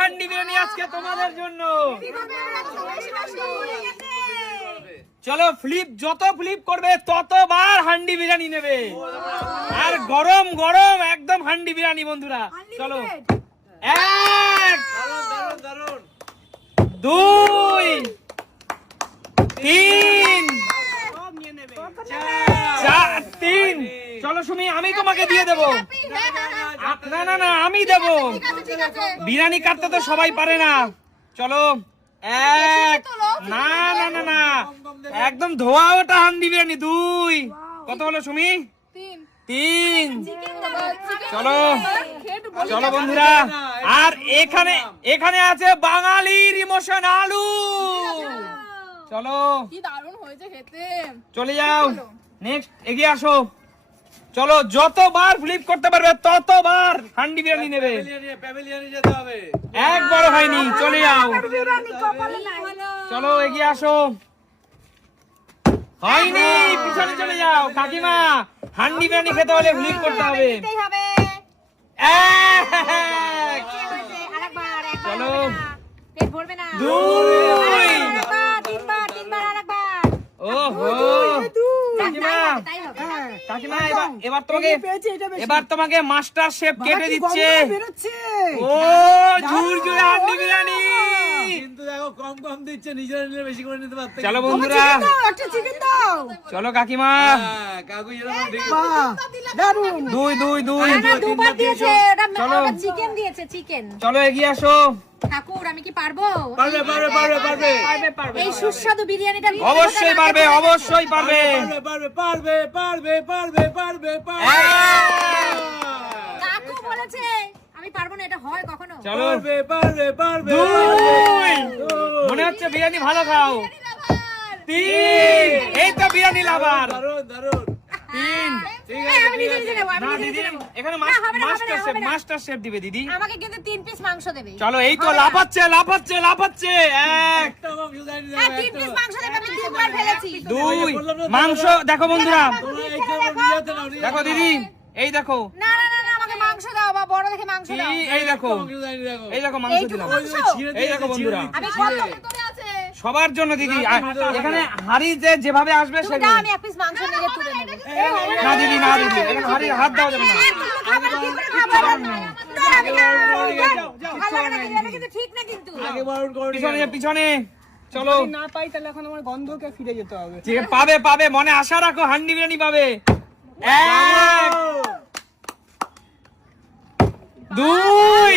হান্ডি বিরিয়ানি আজকে তোমাদের জন্য। চলো ফ্লিপ যত ফ্লিপ করবে, ততবার হান্ডি বিরিয়ানি নেবে। আর গরম গরম, একদম হান্ডি বিরিয়ানি, বন্ধুরা। চলো। এক, দুই, তিন, চার, তিন। চলো সুমি, আমি তোমাকে দিয়ে দেবো। না না না আমি দেবো। বিরিয়ানি কাটতে তো সবাই পারে না। চলো এক। না না না না একদম ধোয়া ওটা হান্ডি বিরিয়ানি দুই। কত হলো সুমি? তিন। চলো। চলো বন্ধুরা আর এখানে এখানে আছে বাঙালির ইমোশন আলু। চলো। চলে যাও। নেক্সট এগিয়ে আসো। চলো যতবার ফ্লিপ করতে পারবে ততবার হান্ডি বিরিয়ানি নেবে এক বড় হয়নি চলে যাও চলো এগিয়ে আসো হয়নি পিছনে চলে যাও কাকিমা হান্ডি বিরিয়ানি খেতে হলে ফ্লিপ করতে হবে চলো দুই ওহো কাকিমা। কাকিমা এবার এবার তোমাকে এবার তোমাকে মাস্টার শেফ কেটে দিচ্ছে। ও ঝুর ঝুরে হান্ডি বিরিয়ানি। কিন্তু দেখো কম কম দিচ্ছে নিজেরা নিলে বেশি করে নিতে পারতে চলো বন্ধুরা। চলো কাকিমা। কাকু যেরকম ঠিক দুই দুই দুই। চলো। চিকেন দিয়েছে চিকেন চলো এগিয়ে আসো। ঠাকুর আমি কি পারব? পারবে পারবে পারবে পারবে এই সুস্বাদু বিরিয়ানিটা অবশ্যই পারবে অবশ্যই পারবে। পারবে পারবে পারবে পারবে পারবে পারবে। কাকু বলেছে আমি পারব না এটা হয় কখনো। চলো। পারবে পারবে পারবে দুই। মনে হচ্ছে বিরিয়ানি ভালো খাও। তিন। এই তো বিরিয়ানি লাভার। দারুণ দারুণ তিন। এখানে মাস্টার শেফ মাস্টার শেফ দিবে দিদি। আমাকে কিন্তু তিন পিস মাংস দেবে। চলো এই তো লাফাচ্ছে লাফাচ্ছে লাফাচ্ছে এক। একটা মাংস দেয়নি হ্যাঁ দেখো, তিন পিস মাংস। মাংস দেবে আমি তিনবার ফেলেছি। দুই। মাংস দেখো বন্ধুরা। দেখো। দিদি এই দেখো। না না না না আমাকে মাংস দাও বা বড় দেখে মাংস দাও। এই- এই দেখো। এই দেখো মাংস দিলাম। এই দেখো বন্ধুরা। আমি কত সবার জন্য দিদি। এখানে হাড়ি যে যেভাবে আসবে তুমি আমি এক পিস মাংস নিয়ে তুলে নেব। না দিদি না দিদি। এখানে হাড়ি হাত দেওয়া যাবে না। খাবার কি করে খাব? না, আমি খাব না। ভালো লাগে না, বিরিয়ানি কিন্তু ঠিক না কিন্তু। আগে বারণ করো নি পিছনে পিছনে। চলো। না পাই তাহলে এখন আমার গন্ধকে ফিরে যেতে হবে। যে পাবে পাবে। মনে আশা রাখো হান্ডি বিরিয়ানি পাবে। দুই।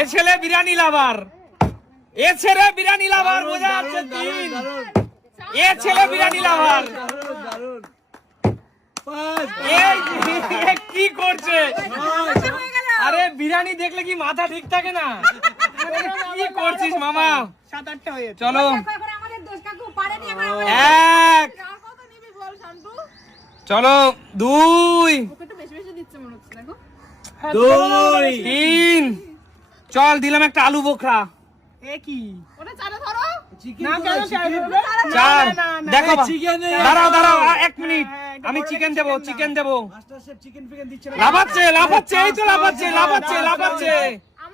এ ছেলে বিরিয়ানি লাভার। এ ছেলে বিরিয়ানি লাভার বোঝা যাচ্ছে তিন। এ ছেলে বিরিয়ানি লাভার। কি করছে? আরে বিরিয়ানি দেখলে কি মাথা ঠিক থাকে না? কি করছিস মামা? সাত আটটা হয়ে যেত চলো এক। আর কত নিবি বল শান্তু। চলো দুই। ওকে একটু বেশি বেশি দিচ্ছে হচ্ছে দেখো দুই। তিন। চল দিলাম একটা আলু বোখরা। এ কি? ওটা চারে ধরো। না কেন চাই চার না, না, দেখো দাঁড়াও দাঁড়াও এক মিনিট। আমি চিকেন দেবো চিকেন দেবো। মাস্টার শেফ চিকেন ফিকেন দিচ্ছে লাফাচ্ছে লাফাচ্ছে এই তো লাফাচ্ছে লাফাচ্ছে লাফাচ্ছে।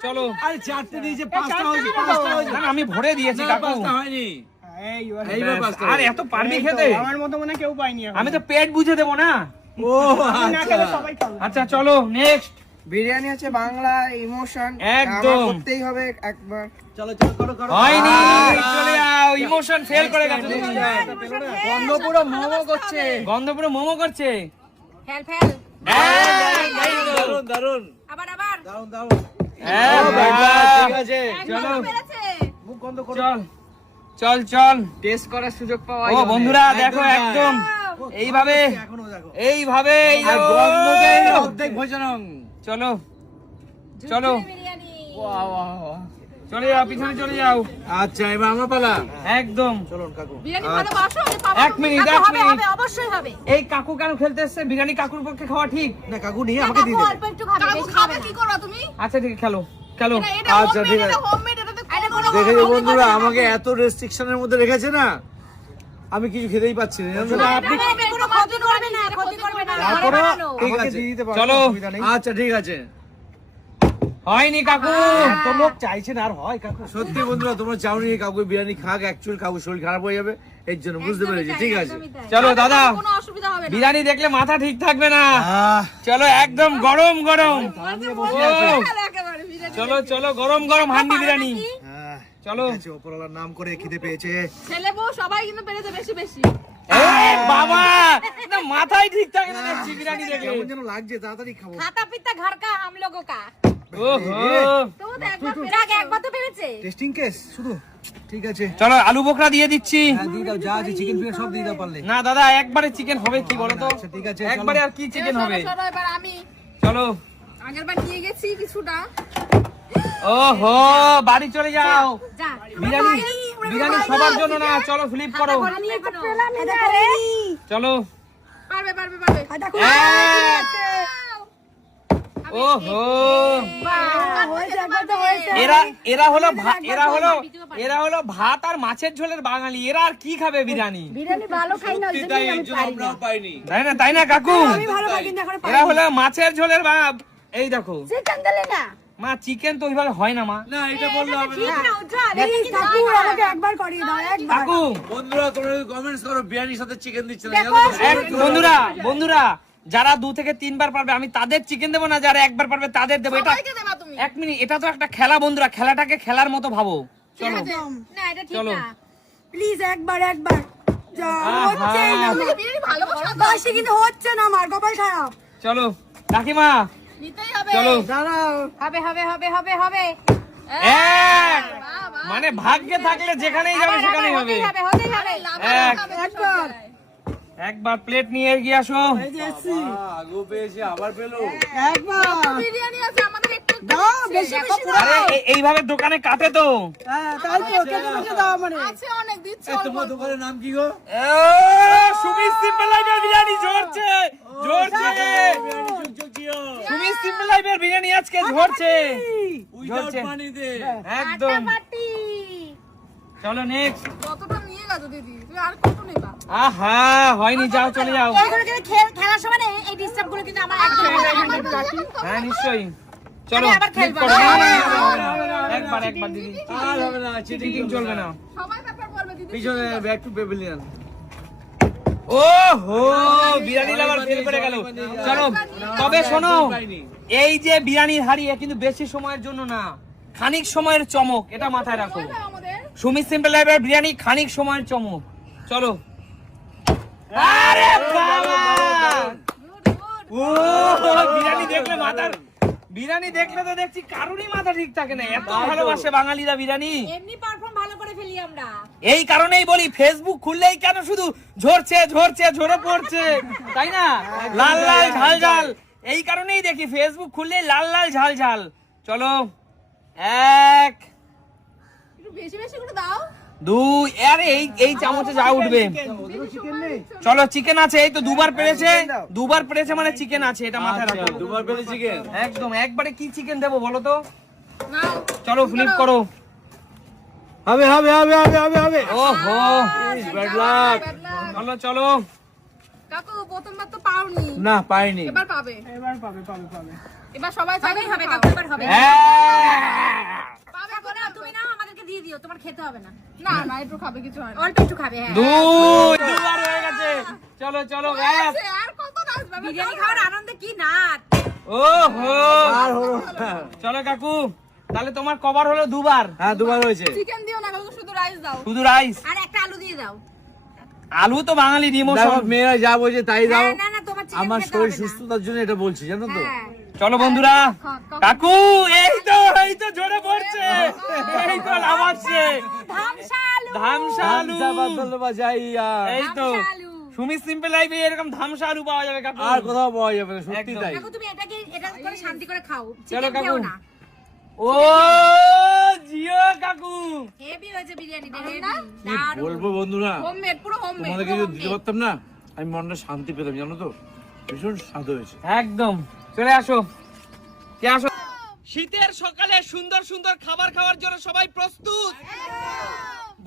চলো। আরে চারটে দিয়েছে পাঁচটা হয়েছে পাঁচটা হয়েছে। না, না, আমি ভরে দিয়েছি কাকু। পাঁচটা হয়নি। পাঁচটা আর এত পারবি খেতে? আমার মতো মনে হয় কেউ পাইনি আমি তো পেট বুঝে দেবো না? ও আমি না খেলে আচ্ছা। সবাই আচ্ছা চলো নেক্সট বিরিয়ানি হচ্ছে বাংলা ইমোশন একদম। করতেই হবে একবার। চলো চলো করো করো। হয়নি। চলে যাও ইমোশন ফেল করে গেছে। গন্ধ পুরো মোমো করছে। গন্ধ পুরো মোমো করছে। ফেল ফেল। এক, এই তো। দারুণ দারুণ আবার আবার। দারুণ দারুণ এক, বাবা, ঠিক আছে। চলো। চল চল চল। টেস্ট করার সুযোগ পাওয়া ও বন্ধুরা দেখো একদম। এইভাবে এইভাবে চলো। চলো। বিরিয়ানি। চলে যাও পিছনে চলে যাও। আচ্ছা এবার আমার পালা একদম। চলুন কাকু। আমি এক মিনিট এক মিনিট। হবে অবশ্যই হবে। এই কাকু কেন খেলতে এসছে? বিরিয়ানি কাকুর পক্ষে খাওয়া ঠিক? না কাকু নিয়ে আমাকে দিয়ে অল্প একটু খাবে কাকু খাবে কি করো তুমি? আচ্ছা ঠিক আছে, খেলো খেলো। আচ্ছা, ঠিক আছে। দেখে বন্ধুরা আমাকে এত রেস্ট্রিকশনের মধ্যে রেখেছে না। আমি কিছু খেতেই পাচ্ছি না আপনি কোনো ক্ষতি করবে না ক্ষতি করবে না। তারপরে ঘরে বানানো। ঠিক আমাকে আছে। দিয়ে দিতে পারো চলো। আচ্ছা ঠিক আছে। হয়নি কাকু। হ্যাঁ। তো লোক চাইছে আর হয় কাকু। সত্যি বন্ধুরা তোমরা চাওনি কাকু বিরিয়ানি খাক অ্যাকচুয়াল কাকু শরীর খারাপ হয়ে যাবে এর জন্য বুঝতে পেরেছি ঠিক আছে। চলো দাদা বিরিয়ানি দেখলে মাথা ঠিক থাকবে না। চলো একদম গরম গরম। চলো। চলো গরম গরম হান্ডি বিরিয়ানি। হ্যাঁ, চলো। ওপরওয়ালার নাম করে খিদে পেয়েছে। ছেলে বউ সবাই কিন্তু পেরেছে বেশি বেশি। মাথায় ঠিক থাকে না হ্যাঁ। বিরিয়ানি দেখলে। লাগছে তাড়াতাড়ি খাব। খাতা পিতা ঘর কা হাম লোগো কা। চলো আলু দিয়ে দিচ্ছি। চিকেন সব দাদা একবারে চিকেন হবে কি বলো ঠিক আছে একবারে আর কি চিকেন হবে? চলো বাড়ি চলে যাও। বিরিয়ানি বিরিয়ানি সবার জন্য না চলো ফ্লিপ করো। চলো। পারবে পারবে। পারবে ওহো। এরা এরা হলো এরা হলো এরা হলো ভাত আর মাছের ঝোলের বাঙালি। এরা আর কি খাবে বিরিয়ানি? বিরিয়ানি ভালো খাই না ওই জন্যই আমি পারি না। পাইনি। তাই না তাই না কাকু? এখন এরা হলো মাছের ঝোলের ভাব এই দেখো। না? মা চিকেন তো ওইভাবে হয় না মা। না এটা বললে হবে না। না উজ্জ্বল এটা কি কাকু আমাকে একবার করিয়ে দাও একবার। কাকু। বন্ধুরা তোমরা কমেন্টস করো বিরিয়ানির সাথে চিকেন দিচ্ছে না বন্ধুরা বন্ধুরা। যারা দু থেকে তিনবার পারবে আমি তাদের চিকেন দেবো না যারা একবার পারবে তাদের দেবো। এটা এক মিনিট এটা তো একটা খেলা বন্ধুরা খেলাটাকে খেলার মতো ভাবো। চলো। না চলো। প্লিজ একবার একবার। যা, হচ্ছে না। আমার। কপাল খারাপ চলো। কাকিমা। নিতেই হবে। চলো। হবে হবে হবে হবে এক। মানে ভাগ্যে থাকলে যেখানেই যাবে সেখানেই হবে। হতেই হবে। হতেই এক। খাবে তো সবাই। একবার প্লেট নিয়ে গিয়ে আসো। আহ, আগেও পেয়েছে আবার পেল কত বিরিয়ানি আছে আমাদের একটু বেশি বেশি আরে এইভাবে দোকানে কাটে তো। আছে অনেক দিচ্ছে তোমার দোকানের নাম কি গো? সুমিত সিম্পল লাইফের বিরিয়ানি ঝরছে ঝরছে। সুমিত সিম্পল লাইফের বিরিয়ানি আজকে ঝরছে। ঝরছে। একদম। চলো নেক্সট কতটা তবে শোনো এই যে বিরিয়ানির হাড়ি কিন্তু বেশি সময়ের জন্য না খানিক সময়ের চমক এটা মাথায় রাখো সুমিত সিম্পল লাইফের বিরিয়ানি খানিক সময়ের চমক। চলো। আরে বাবা! ও বিরিয়ানি দেখলে মাথার বিরিয়ানি দেখলে তো দেখছি কারোরই মাথা ঠিক থাকে না। এত ভালোবাসে বাঙালিরা বিরিয়ানি। এমনি পারফর্ম ভালো করে ফেলি আমরা। এই কারণেই বলি ফেসবুক খুললেই কেন শুধু ঝরছে ঝরছে ঝরে পড়ছে? তাই না? লাল লাল ঝাল ঝাল। এই কারণেই দেখি ফেসবুক খুললেই লাল লাল ঝাল ঝাল। চলো। এক একটু বেশি বেশি করে দাও দুই আরে এই এই চামচে যা উঠবে। চলো চিকেন আছে এই তো দুবার পেরেছে। দুবার পেরেছে মানে চিকেন আছে এটা মাথায় রাখো। দুবার পেলে চিকেন একদম একবারে কি চিকেন দেবো বলো তো? চলো ফ্লিপ করো। হবে হবে হবে হবে হবে হবে। ওহো ব্যাড লাক চলো চলো। কাকু প্রথমবার তো পাওনি। না পাইনি। এবার পাবে। এবার পাবে পাবে পাবে। এবার সবাই হবে চাবে হবে কাকু এবার হবে। হ্যাঁ। পাবে তুমি আমাদেরকে দিয়ে দিও তোমার খেতে হবে না। না না একটু খাবে কিছু হয় অল্প একটু খাবে হ্যাঁ। দুই দুবার হয়ে গেছে। চলো চলো ব্যাস। আর কত নাচবে বিরিয়ানি খাওয়ার আনন্দে কি নাচ? ওহো। আর হলো চলো কাকু তাহলে তোমার কভার হলো দুবার। হ্যাঁ দুবার হয়েছে। চিকেন দিও না কাকু শুধু রাইস দাও। শুধু রাইস আর একটা আলু দিয়ে দাও। আলু তো বাঙালি দেখো ইমোশন মেয়েরা যা বলছে তাই দাও। হ্যাঁ, না না তোমার চিকেন আমার শরীর সুস্থতার জন্য এটা বলছি জানো তো? হ্যাঁ। চলো বন্ধুরা। কাকু এই তো এই তো ঝরে পড়ছে। এই তো লাভাচ্ছে ধামসা আলু। এই তো। সুমিত সিম্পল লাইফে এরকম ধামসা আলু পাওয়া যাবে কাকু। আর কোথাও পাওয়া যাবে না সত্যি তাই। কাকু তুমি এটাকে এটা করে শান্তি করে খাও। চলো কাকু। ও জিও কাকু। হেভি হয়েছে বিরিয়ানিটা হেভি কি বলব বন্ধুরা? হোমমেড পুরো হোমমেড তোমাদেরকে যদি দিতে পারতাম না? আমি মনটা শান্তি পেতাম জানো তো? ভীষণ স্বাদ হয়েছে। একদম। চলে আসো। কে আসো? শীতের সকালে সুন্দর সুন্দর খাবার খাওয়ার জন্য সবাই প্রস্তুত।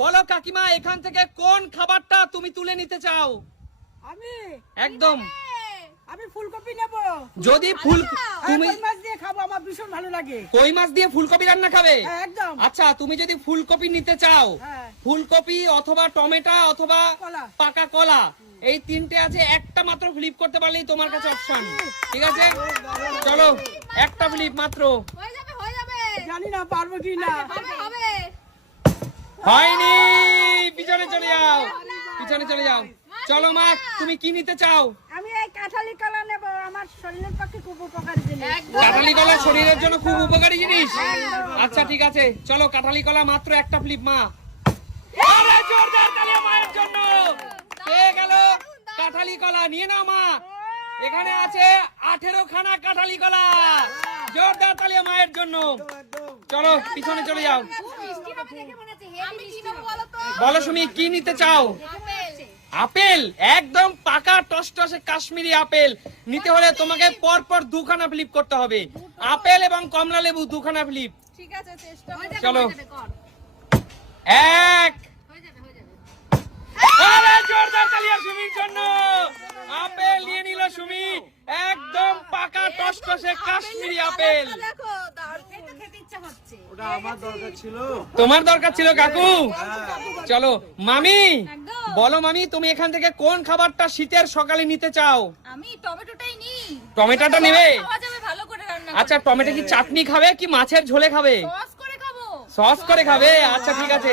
বলো কাকিমা এখান থেকে কোন খাবারটা তুমি তুলে নিতে চাও? আমি? একদম। আমি ফুলকপি নেব। যদি ফুল তুমি মাছ দিয়ে খাব? আমার ভীষণ ভালো লাগে। কই মাছ দিয়ে ফুলকপি রান্না খাবে? হ্যাঁ, একদম। আচ্ছা তুমি যদি ফুলকপি নিতে চাও হ্যাঁ। ফুলকপি অথবা টমেটো অথবা পাকা কলা এই তিনটে আছে একটা মাত্র ফ্লিপ করতে পারলেই তোমার কাছে অপশন ঠিক আছে? চলো একটা ফ্লিপ মাত্র। হয়ে যাবে হয়ে যাবে। জানি না পারব কি না। হয়নি পিছনে চলে যাও পিছনে চলে যাও। চলো মা তুমি কি নিতে চাও? আমি এই কাঁঠালি কলা নেব আমার শরীরের পক্ষে খুব উপকারী জিনিস। কাঁঠালি কলা শরীরের জন্য খুব উপকারী জিনিস। আচ্ছা ঠিক আছে। চলো কাঁঠালি কলা মাত্র একটা ফ্লিপ মা। আরে জোরদার তালি মায়ের জন্য। পেয়ে গেল? কাঁঠালি কলা নিয়ে নাও মা। এখানে আছে আঠেরো খানা কাঁঠালি কলা। জোরদার তালি মায়ের জন্য। চলো পিছনে চলে যাও। বলো সুমি কি নিতে চাও? আপেল। আপেল একদম পাকা টসটসে কাশ্মীরি আপেল। নিতে হলে তোমাকে পর পর দুখানা ফ্লিপ করতে হবে। আপেল এবং কমলা লেবু দুখানা ফ্লিপ। ঠিক আছে চেষ্টা চলো। এক জোরদার তালিয়া সুমির জন্য। আপেল নিয়ে নিল সুমি। একদম পাকা টসটসে কাশ্মীরি আপেল। দেখো দারুণ খেতে ইচ্ছা হচ্ছে ওটা আমার দরকার ছিল। তোমার দরকার ছিল কাকু? চলো মামি বলো মামি তুমি এখান থেকে কোন খাবারটা শীতের সকালে নিতে চাও? আমি টমেটোটাই নিই। টমেটোটা নেবে? খাওয়া যাবে ভালো করে রান্না আচ্ছা টমেটো কি চাটনি খাবে কি মাছের ঝোলে খাবে? সস করে খাব সস করে খাবে? আচ্ছা ঠিক আছে।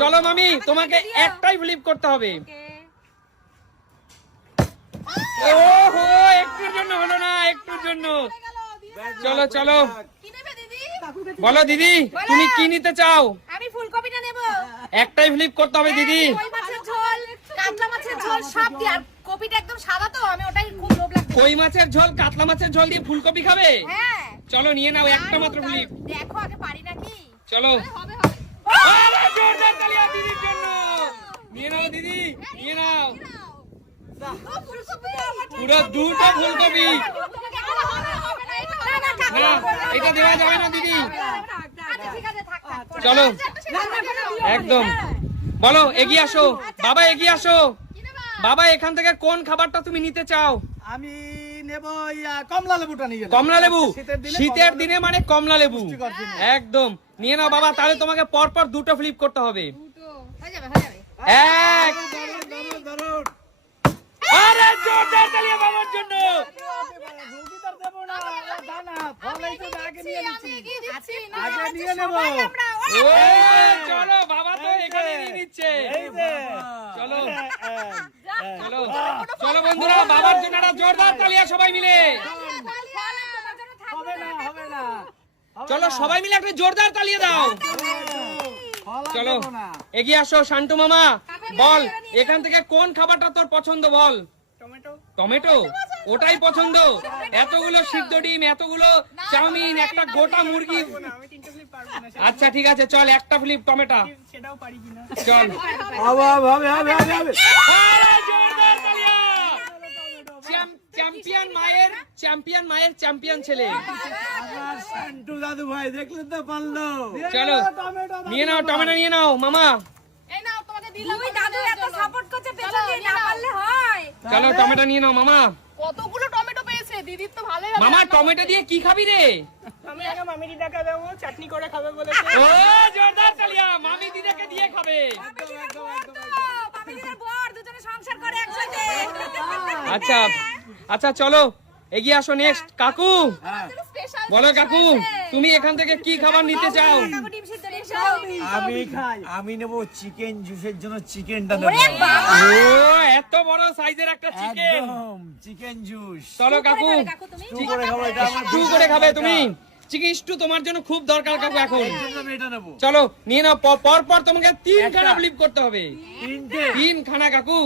চলো মামি তোমাকে একটাই ফ্লিপ করতে হবে। ওহো একটুর জন্য হলো না একটুর জন্য। চলো চলো। বলো দিদি তুমি কি নিতে চাও? আমি ফুলকপিটা নেব। একটাই ফ্লিপ করতে হবে দিদি। মাছের ঝোল? কাতলা মাছের ঝোল দিয়ে। কই মাছের ঝোল? কাতলা মাছের ঝোল দিয়ে ফুলকপি খাবে? হ্যাঁ। চলো নিয়ে নাও একটা মাত্র ফ্লিপ দেখো আগে পারি নাকি? চলো। হবে হবে। আরে দিদির জন্য। নিয়ে নাও দিদি নিয়ে নাও। পুরো দুটো ফুলকপি। না এটা দেওয়া যাবে না দিদি। চলো। একদম। বলো এগিয়ে আসো। বাবা এগিয়ে আসো। বাবা এখান থেকে কোন খাবারটা তুমি নিতে চাও? আমি নেব ইয়া কমলা লেবুটা নিয়ে কমলা লেবু? শীতের দিনে মানে কমলা লেবু। একদম। নিয়ে নাও বাবা তাহলে তোমাকে পর পর দুটো ফ্লিপ করতে হবে হয়ে হয়ে এক আরে জোরদার তালিয়া বাবার জন্য চলো বাবা তো এখানে নিয়ে নিচ্ছে চলো হ্যাঁ, চলো চলো বন্ধুরা বাবার জন্য একটা জোরদার তালিয়া সবাই মিলে হবে না, হবে না। চলো সবাই মিলে একটা জোরদার তালিয়ে দাও। চলো এগিয়ে আসো শান্টু মামা। বল এখান থেকে কোন খাবারটা তোর পছন্দ বল? টমেটো। টমেটো? ওটাই পছন্দ। এতগুলো সিদ্ধ ডিম এতগুলো চাউমিন একটা গোটা মুরগি। আমি তিনটে ফ্লিপ পারব না আচ্ছা ঠিক আছে চল একটা ফ্লিপ টমেটো। সেটাও পারি কিনা। চল। হবে হবে হবে হবে হবে আরে জোরদার তালিয়া চ্যাম- চ্যাম্পিয়ন মায়ের চ্যাম্পিয়ন মায়ের চ্যাম্পিয়ন ছেলে। আমার শান্টু দাদু ভাই দেখলেন তো পারল। চলো। নিয়ে নাও টমেটো নিয়ে নাও মামা। এই নাও তোমাকে দিলাম তুই দাদু এত সাপোর্ট করছে পেছন দিয়ে না পারলে হয়। চলো টমেটো নিয়ে নাও মামা। কতগুলো টমেটো পেয়েছে? দিদির তো ভালোই হবে। মামা টমেটো দিয়ে কি খাবি রে? আমি আগে মামি দিদাকে দেবো চাটনি করে খাবে বলেছে। ও জোরদার তালিয়া মামি দিদাকে দিয়ে খাবে। বাপিদের বর দুজনে সংসার করে একসাথে। আচ্ছা আচ্ছা চলো। এগিয়ে আসো নেক্সট কাকু! বলো কাকু তুমি এখান থেকে কি খাবার নিতে চাও? আমি আমি নেব চিকেন জুসের জন্য চিকেনটা নেব। ও এত বড় সাইজের একটা চিকেন। Chicken juice. চলো কাকু। স্টু করে খাব এটা স্টু করে খাবে তুমি। চিকেন স্টু তোমার জন্য খুব দরকার কাকু এখন। আমি এটা নেব। চলো নিয়ে নাও। পর পর তোমাকে তিন খানা ফ্লিপ করতে হবে। তিন খানা কাকু।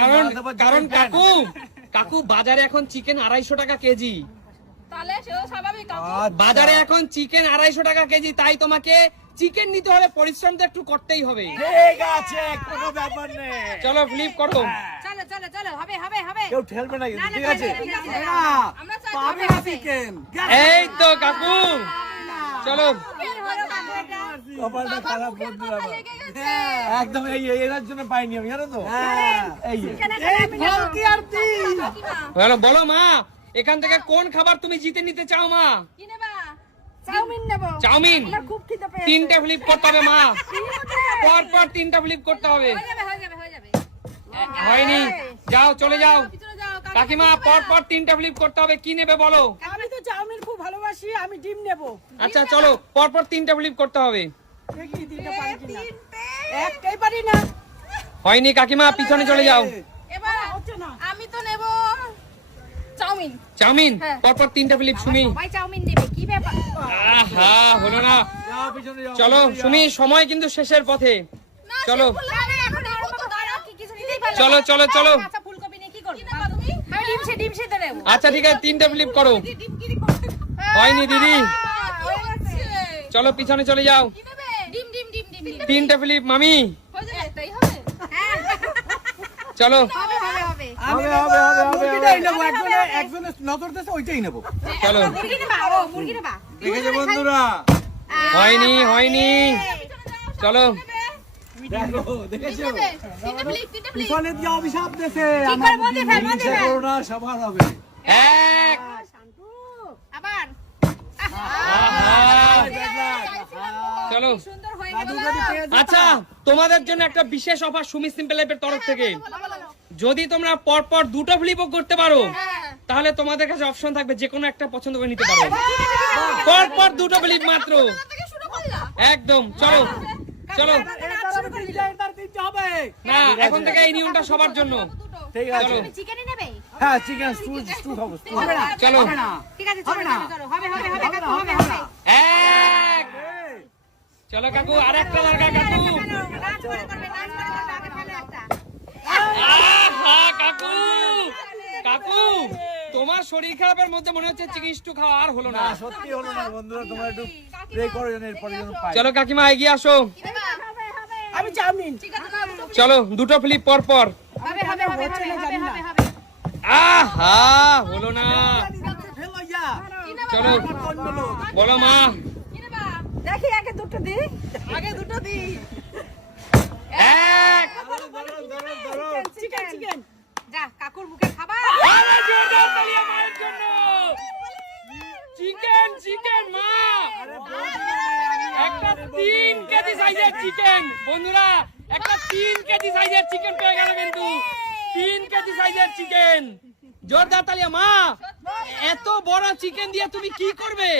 কারণ কারণ কাকু কাকু বাজারে এখন চিকেন আড়াইশো টাকা কেজি। তাহলে সেও স্বাভাবিক কাকু। আচ্ছা। বাজারে এখন চিকেন আড়াইশো টাকা কেজি তাই তোমাকে চিকেন নিতে হলে পরিশ্রম তো একটু করতেই হবে। ঠিক আছে কোনো ব্যাপার নেই। চলো ফ্লিপ করো। চলো চলো চলো হবে হবে হবে। কেউ ঠেলবে না ঠিক আছে? আমরা পাবে না চিকেন এই তো কাকু। চলো। কপালটা খারাপ বন্ধু আমার। একদম এই এনার জন্য পাইনি আমি জানো তো? এই যে। ফল কি আর দিই? বলো মা এখান থেকে কোন খাবার তুমি জিতে নিতে চাও মা? চাউমিন নেব। চাউমিন। আমার খুব খিদে পেয়েছে। তিনটে ফ্লিপ করতে হবে মা। পর পর তিনটা ফ্লিপ করতে হবে। হয়ে যাবে হয়ে যাবে হয়ে যাবে। হয়নি। যাও চলে যাও। পিছনে যাও। কাকু কাকিমা পর পর তিনটা ফ্লিপ করতে হবে। কি নেবে বলো? তো চাউমিন খুব ভালোবাসি আমি ডিম নেব। আচ্ছা চলো পর পর তিনটা ফ্লিপ করতে হবে। দেখি দিতে পারি কিনা। একটাই পারি না। হয়নি কাকিমা পিছনে চলে যাও। এবার হচ্ছে না। আমি তো নেব চাউমিন। চাউমিন? হ্যাঁ। পর পর তিনটা ফ্লিপ সুমি। সবাই চাউমিন নেবে কি ব্যাপার? আহা হলো না। যাও পিছনে যাও চলো সুমি সময় কিন্তু শেষের পথে। চলো। চলো চলো চলো। আচ্ছা ফুলকপি নিয়ে কি করবে? আচ্ছা ঠিক আছে তিনটা ফ্লিপ করো। হয়নি দিদি। চলো পিছনে চলে যাও। কি নেবে? ডিম ডিম ডিম ডিম ডিম। তিনটা ফ্লিপ মামি। হয়ে হ্যাঁ। চলো। হবে হবে হবে। হবে হবে হবে হবে মুরগিটাই নেব একজনে একজনে নজর দিয়েছে ওইটাই নেব। চলো। হয়নি হয়নি। চলো। চলো। সুন্দর হয়ে গেল আচ্ছা তোমাদের জন্য একটা বিশেষ অফার সুমি সিম্পল লাইফের তরফ থেকে। যদি তোমরা পর পর দুটো ফ্লিপও করতে পারো তাহলে তোমাদের কাছে অপশন থাকবে যে কোনো একটা পছন্দ করে নিতে পারো। পর পর দুটো ফ্লিপ মাত্র। একদম চলো। চলো। না এখন থেকে এই নিয়মটা সবার জন্য। ঠিক আছে। চলো। চিকেনই নেবে? হ্যাঁ চিকেন স্টু স্টু খাব হবে না। চলো। ঠিক আছে চলো চলো, চলো। হবে হবে হবে হবে কাকু, হবে হবে এক। চলো কাকু আর একটা দরকার কাকু। নাচ করে করবে নাচ করে করবে আগে ফেলে একটা। আহা কাকু! কাকু তোমার শরীর খারাপের মধ্যে মনে হচ্ছে চিকেন স্টু খাওয়া আর হলো না। না সত্যি হলো না বন্ধুরা তোমরা একটু প্রে করো যেন এরপরে যেন পাই। চলো কাকিমা এগিয়ে আসো। আমি চাউমিন চলো। দুটো ফ্লিপ পর পর। আহা হলো না। ইয়া চলো বলো মা। দেখি আগে দুটো দি আগে দুটো দি এক। চিকেন চিকেন যা কাকুর মুখে খাবা আরে জোরদার তালিয়া মায়ের জন্য চিকেন চিকেন মা একটা তিন কেজি সাইজের চিকেন বন্ধুরা একটা তিন কেজি সাইজের চিকেন পেয়ে গেল কিন্তু। তিন কেজি সাইজের চিকেন জোরদার তালিয়া মা এত বড় চিকেন দিয়ে তুমি কি করবে?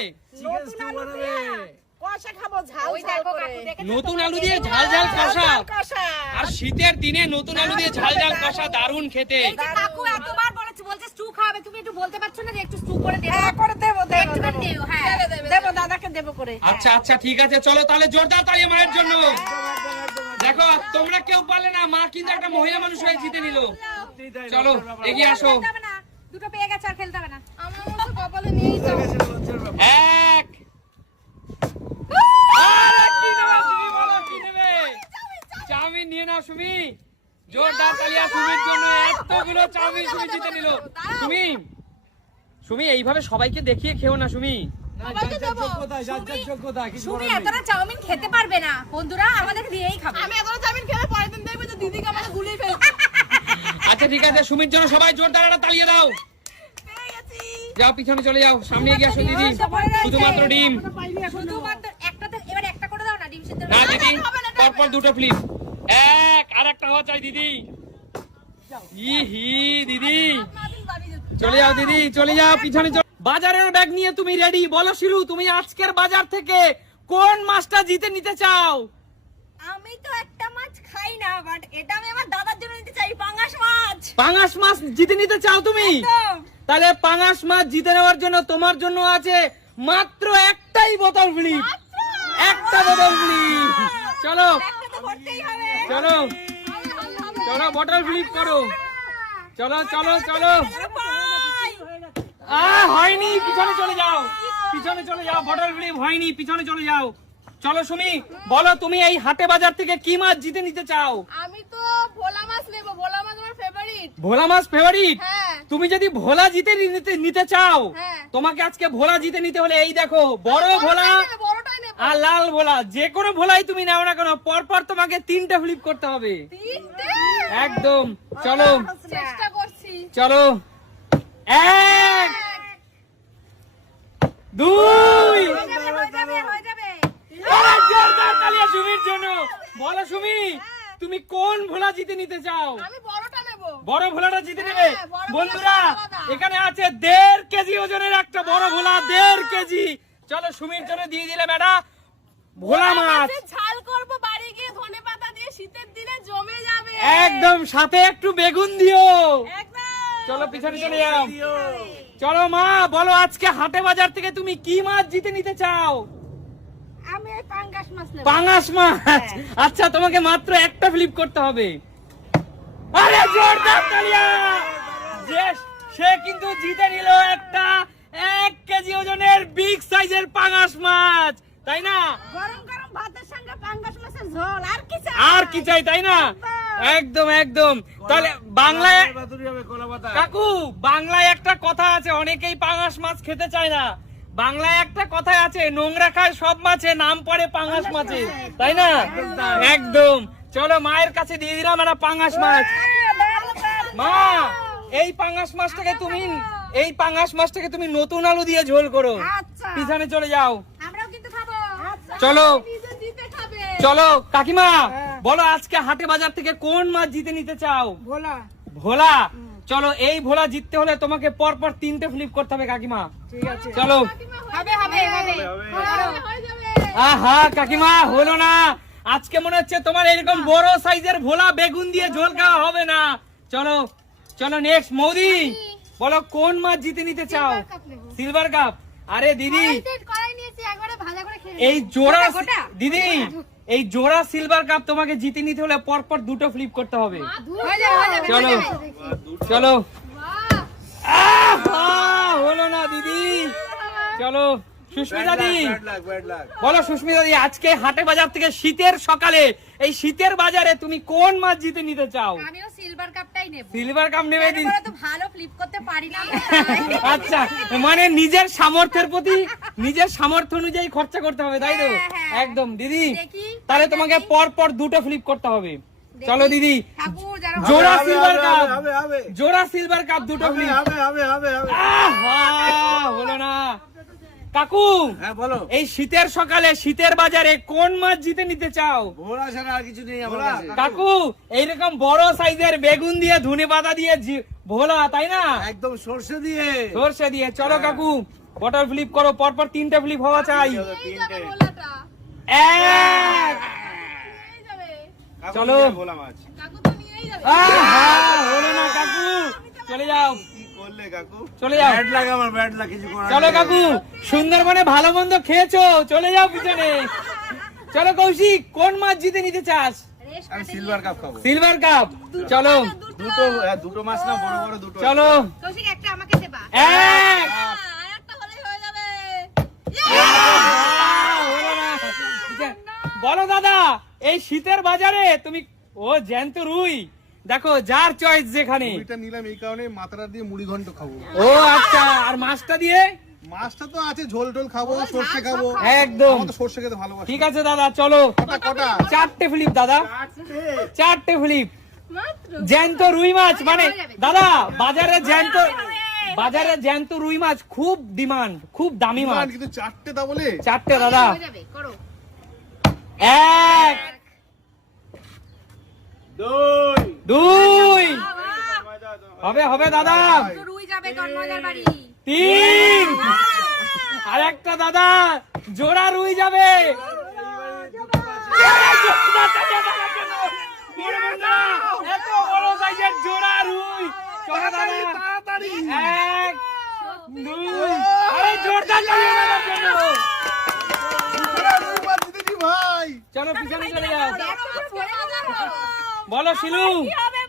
নতুন আলু দিয়ে ঝাল ঝাল কষা। কষা। আর শীতের দিনে নতুন আলু দিয়ে ঝাল ঝাল কষা দারুণ খেতে এই যে কাকু এতবার বলেছে বলছে স্টু খাবে তুমি একটু বলতে পারছ না যে একটু স্টু করে দেবো? হ্যাঁ করে দেবো দেবো দেবো। হ্যাঁ। দেবো দাদাকে দেবো করে। আচ্ছা আচ্ছা ঠিক আছে চলো তাহলে জোরদার তালিয়া মায়ের জন্য। দেখো তোমরা কেউ পারলে না মা কিন্তু একটা মহিলা মানুষ হয়ে জিতে নিল। চলো এগিয়ে আসো। দুটো পেয়ে গেছে আর খেলতে হবে না। আমার মতো কপালে নেই তো। এক। আরে, কি নেবে বলো চাউমিন নিয়ে নাও সুমি। জোরদার তালিয়া সুমির জন্য এতগুলো চাউমিন সুমি জিতে নিল। সুমি সুমি এইভাবে সবাইকে দেখিয়ে খেও না সুমি। এতটা চাউমিন খেতে পারবে না। বন্ধুরা আমাদের দিয়েই খাবে। আমি এতটা চাউমিন খেলে পরের দিন দেখবে যে দিদিকে আমাদের গুলিয়ে ফেলবে আচ্ছা ঠিক আছে সুমির জন্য সবাই জোরদার একটা তালিয়ে দাও। যাও পিছনে চলে যাও সামনে এগিয়ে আসো দিদি। শুধুমাত্র ডিম। শুধুমাত্র একটাতে এবার একটা করে দাও না ডিম সিদ্ধ না দিদি পরপর দুটো ফ্লিপ এক আর একটা হওয়া চাই দিদি। হি হি দিদি। চলে যাও দিদি চলে যাও পিছনে বাজারের ব্যাগ নিয়ে তুমি রেডি বলো শিলু তুমি আজকের বাজার থেকে কোন মাছটা জিতে নিতে চাও? আমি তো একটা মাছ খাই না বাট এটা আমি আমার দাদার জন্য নিতে চাই পাঙ্গাস মাছ। পাঙাশ মাছ জিতে নিতে চাও তুমি? তাহলে পাঙাশ মাছ জিতে নেওয়ার জন্য তোমার জন্য আছে মাত্র একটাই বোতল ফ্লিপ একটা বোতল ফ্লিপ চলো। চলো। চলো বটল ফ্লিপ করো। চলো চলো চলো। হয়নি পিছনে চলে যাও। পিছনে চলে যাও বটল ফ্লিপ হয়নি পিছনে চলে যাও। চলো সুমি বলো তুমি এই হাটে বাজার থেকে কি মাছ জিতে নিতে চাও? আমি তো ভোলা মাছ নেব ভোলা মাছ আমার ফেভারিট ভোলা মাছ ফেভারিট হ্যাঁ। তুমি যদি ভোলা জিতে নিতে নিতে চাও হ্যাঁ। তোমাকে আজকে ভোলা জিতে নিতে হলে এই দেখো বড় ভোলা আর লাল ভোলা যে কোনো ভোলাই তুমি নাও না কেন পরপর তোমাকে তিনটা ফ্লিপ করতে হবে। একদম চলো। চেষ্টা করছি। চলো। এক দুই। বলো সুমি তুমি কোন ভোলা জিতে নিতে চাও? বড় ভোলাটা জিতে নেবে? বন্ধুরা এখানে আছে দেড় কেজি ওজনের একটা বড় ভোলা দেড় কেজি। চলো সুমির জন্য দিয়ে দিলে ম্যাডা ভোলা মাছ। দিয়ে শীতের দিনে একদম সাথে একটু বেগুন দিও। একদম চলো পিছনে চলে যাও। চলো মা বলো আজকে হাটে বাজার থেকে তুমি কি মাছ জিতে নিতে চাও? আমি পাঙ্গাস মাছ নেব। পাঙাশ মাছ? আচ্ছা তোমাকে মাত্র একটা ফ্লিপ করতে হবে। আরে জোরদার তালিয়া! সে কিন্তু জিতে নিল একটা এক কেজি ওজনের বিগ সাইজের পাঙাশ মাছ। তাই না? গরম গরম ভাতের সঙ্গে পাঙ্গাস মাছের ঝোল। আর কি চাই? আর কি চাই তাই না? একদম একদম। তাহলে বাংলায় কাকু বাংলায় একটা কথা আছে অনেকেই পাঙাশ মাছ খেতে চায় না। বাংলায় একটা কথা আছে নোংরা খায় সব মাছে নাম পড়ে পাঙাশ মাছে। তাই না? একদম চলো মায়ের কাছে দিয়ে দিলাম একটা পাঙাশ মাছ। মা এই পাঙাশ মাছটাকে তুমি এই পাঙাশ মাছটাকে তুমি নতুন আলু দিয়ে ঝোল করো। আচ্ছা। পিছনে চলে যাও। আমরাও কিন্তু খাব। আচ্ছা চলো। নিজে জিতে খাবে। চলো কাকিমা। বলো আজকে হাটে বাজার থেকে কোন মাছ জিতে নিতে চাও? ভোলা। ভোলা? চলো এই ভোলা জিততে হলে তোমাকে পর পর তিনটে ফ্লিপ করতে হবে কাকিমা। চলো। হবে হবে হবে। হয়ে যাবে আহা কাকিমা হলো না। আজকে মনে হচ্ছে তোমার এরকম বড় সাইজের ভোলা বেগুন দিয়ে ঝোল খাওয়া হবে না। চলো চলো নেক্সট মৌদি বলো কোন মাছ জিতে নিতে চাও? সিলভার কাপ আরে দিদি এই জোড়া দিদি এই জোড়া সিলভার কাপ তোমাকে জিতে নিতে হলে পর পর দুটো ফ্লিপ করতে হবে। চলো। চলো। আহা, হলো না দিদি। চলো। বলো আজকে হাটে বাজার থেকে শীতের সকালে এই শীতের বাজারে তুমি কোন মাছ জিতে নিতে চাও? আমিও সিলভার কাপটাই নেব। সিলভার কাপ নেবে দিদি তো ভালো ফ্লিপ করতে পারি না আচ্ছা মানে নিজের সামর্থ্যের প্রতি নিজের সামর্থ্য অনুযায়ী খরচা করতে হবে তাই তো? হ্যাঁ, হ্যাঁ। একদম দিদি। তাহলে তোমাকে পর পর দুটো ফ্লিপ করতে হবে। চলো দিদি। জোড়া সিলভার কাপ হবে, হবে। জোড়া সিলভার কাপ দুটো ফ্লিপ হবে কাকু হ্যাঁ বলো। এই শীতের সকালে শীতের বাজারে কোন মাছ জিতে নিতে চাও? ভোলা ছাড়া আর কিছু নেই আমার কাকু এইরকম বড় সাইজের বেগুন দিয়ে ধনে পাতা দিয়ে জি- ভোলা তাই না? একদম সর্ষে দিয়ে। সর্ষে দিয়ে। চলো কাকু বটল ফ্লিপ করো পরপর তিনটে ফ্লিপ হওয়া চাই। এক। চলো। ভোলা মাছ। কাকু তো নিয়েই যাবে। হলো না কাকু। চলে যাও। চলে যাও। ব্যাড লাগ আমার ব্যাড লাগ কিছু করার চলো কাকু সুন্দরবনে ভালো মন্দ খেয়েছো চলে যাও পিছনে। চলো কৌশিক কোন মাছ জিতে নিতে চাস? সিলভার কাপ খাব। সিলভার কাপ চলো। দুটো দুটো। মাছ না বড় বড় দুটো। চলো। কৌশিক একটা আমাকে দেবা। এক। আর একটা হলেই যাবে। আহা, হলো না। বলো দাদা এই শীতের বাজারে তুমি ও জ্যান্ত রুই। দেখো যার চয়েস যেখানে। মুড়িটা নিলাম এই কারণে মাথাটা দিয়ে মুড়ি ঘন্ট খাব। ও আচ্ছা আর মাছটা দিয়ে? মাছটা তো আছে ঝোল টোল খাব সর্ষে খাব। একদম। সর্ষে খেতে ভালোবাসি। ঠিক আছে দাদা চলো। কটা চারটে ফ্লিপ দাদা। চারটে? ফ্লিপ জ্যান্ত রুই মাছ মানে দাদা বাজারে জ্যান্ত বাজারে জ্যান্ত রুই মাছ খুব ডিমান্ড খুব দামি মাছ। কিন্তু চারটে তা বলে? চারটে দাদা। এক দুই। দুই। হবে হবে দাদা। তিন। আর একটা দাদা জোড়া রুই যাবে। জোড়া রুই। এক দুই। আরে জোরদার। ভাই চলো পিছনে চলে যাও। বলো শিলু। হবে?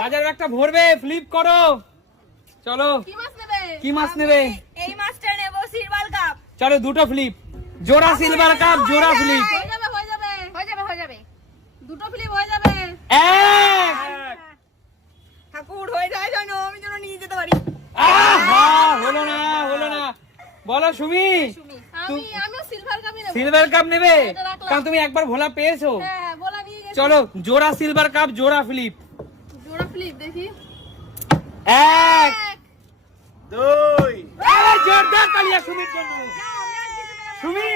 বাজারে একটা ভরবে ফ্লিপ করো। চলো। কি মাছ নেবে? এই মাছটা নেব সিলভার কাপ। চলো দুটো ফ্লিপ জোড়া সিলভার কাপ জোড়া ফ্লিপ হয়ে যাবে হয়ে যাবে হয়ে যাবে হয়ে যাবে। দুটো ফ্লিপ হয়ে যাবে। এক। ঠাকুর হয়ে যায় জানো আমি যেন নিয়ে যেতে পারি। আহা হলো না হলো না। বলো সুমি। আমি আমিও সিলভার কাপই নেব। সিলভার কাপ নেবে? কারণ তুমি একবার ভোলা পেয়েছ। হ্যাঁ। চলো জোড়া সিলভার কাপ জোড়া ফ্লিপ জোড়া ফ্লিপ দেখি। এক দুই। আরে জোরদার তালিয়া সুমির জন্য। সুমি।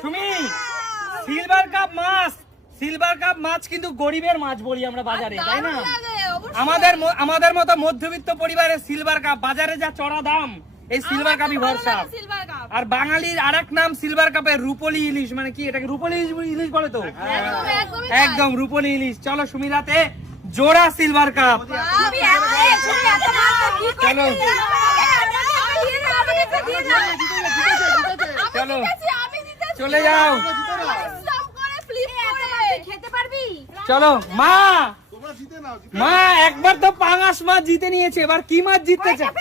সুমি সিলভার কাপ মাছ। সিলভার কাপ মাছ কিন্তু গরিবের মাছ বলি আমরা বাজারে তাই না। আমাদের আমাদের মতো মধ্যবিত্ত পরিবারের সিলভার কাপ বাজারে যা চড়া দাম এই সিলভার কাপই ভরসা। সিলভার কাপ আর বাঙালির আরেক নাম সিলভার কাপের রূপলি ইলিশ মানে কি এটাকে রূপলি ইলিশ ইলিশ বলে তো একদম রূপলি ইলিশ চলো সুমিরাতে জোড়া সিলভার কাপ চলো। চলো। চলে যাও চলো মা মা একবার তো পাঙাশ মাছ জিতে নিয়েছে এবার কি মাছ জিততে চায়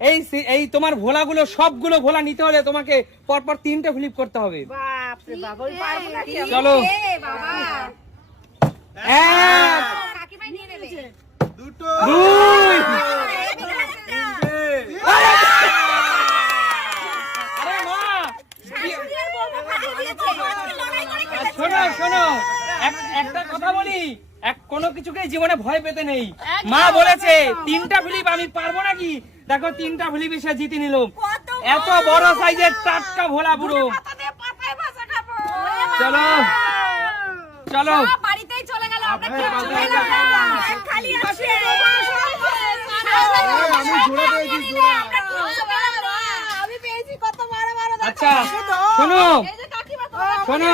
এই এই তোমার ভোলাগুলো সবগুলো ভোলা নিতে হলে তোমাকে পরপর তিনটে ফ্লিপ করতে হবে। চলো। এক। দুটো। দুই। শোনো শোনো। এক- একটা কথা বলি। এক কোনো কিছুকে জীবনে ভয় পেতে নেই। মা বলেছে তিনটা ফিলিপ আমি পারব নাকি? দেখো তিনটা ফিলিপ এসে জিতে নিল এত বড় সাইজের টাটকা ভোলা পুরো। চলো চলো বাড়িতেই গেল আমরা হ্যাঁ, খালি। আচ্ছা শোনো শোনো